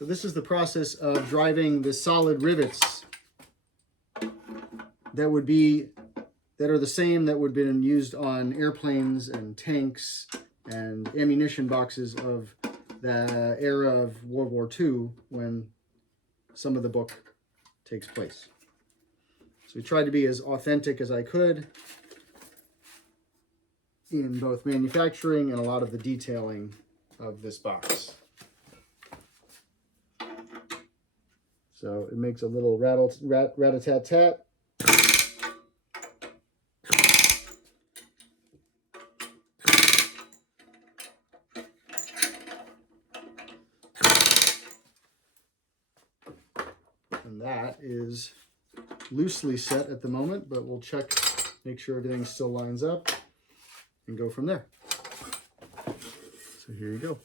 So this is the process of driving the solid rivets that are the same that would have been used on airplanes and tanks and ammunition boxes of the era of World War II when some of the book takes place. So we tried to be as authentic as I could in both manufacturing and a lot of the detailing of this box. So it makes a little rat-a-tat-tat. And that is loosely set at the moment, but we'll check, make sure everything still lines up and go from there. So here you go.